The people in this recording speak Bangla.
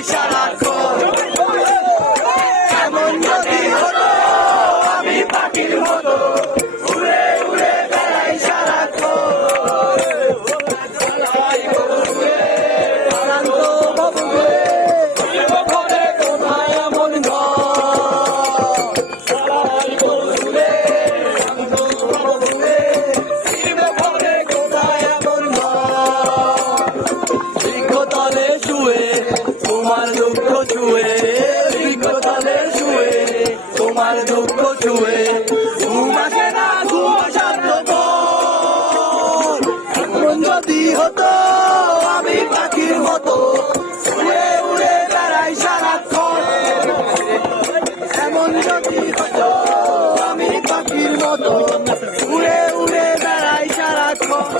Deixa ela correr. হতো আমি উড়ে উড়ে বেড়াই সারাক্ষণ। এমন যদি হতো, আমি পাখির মতো। উড়ে উড়ে সারাক্ষণ।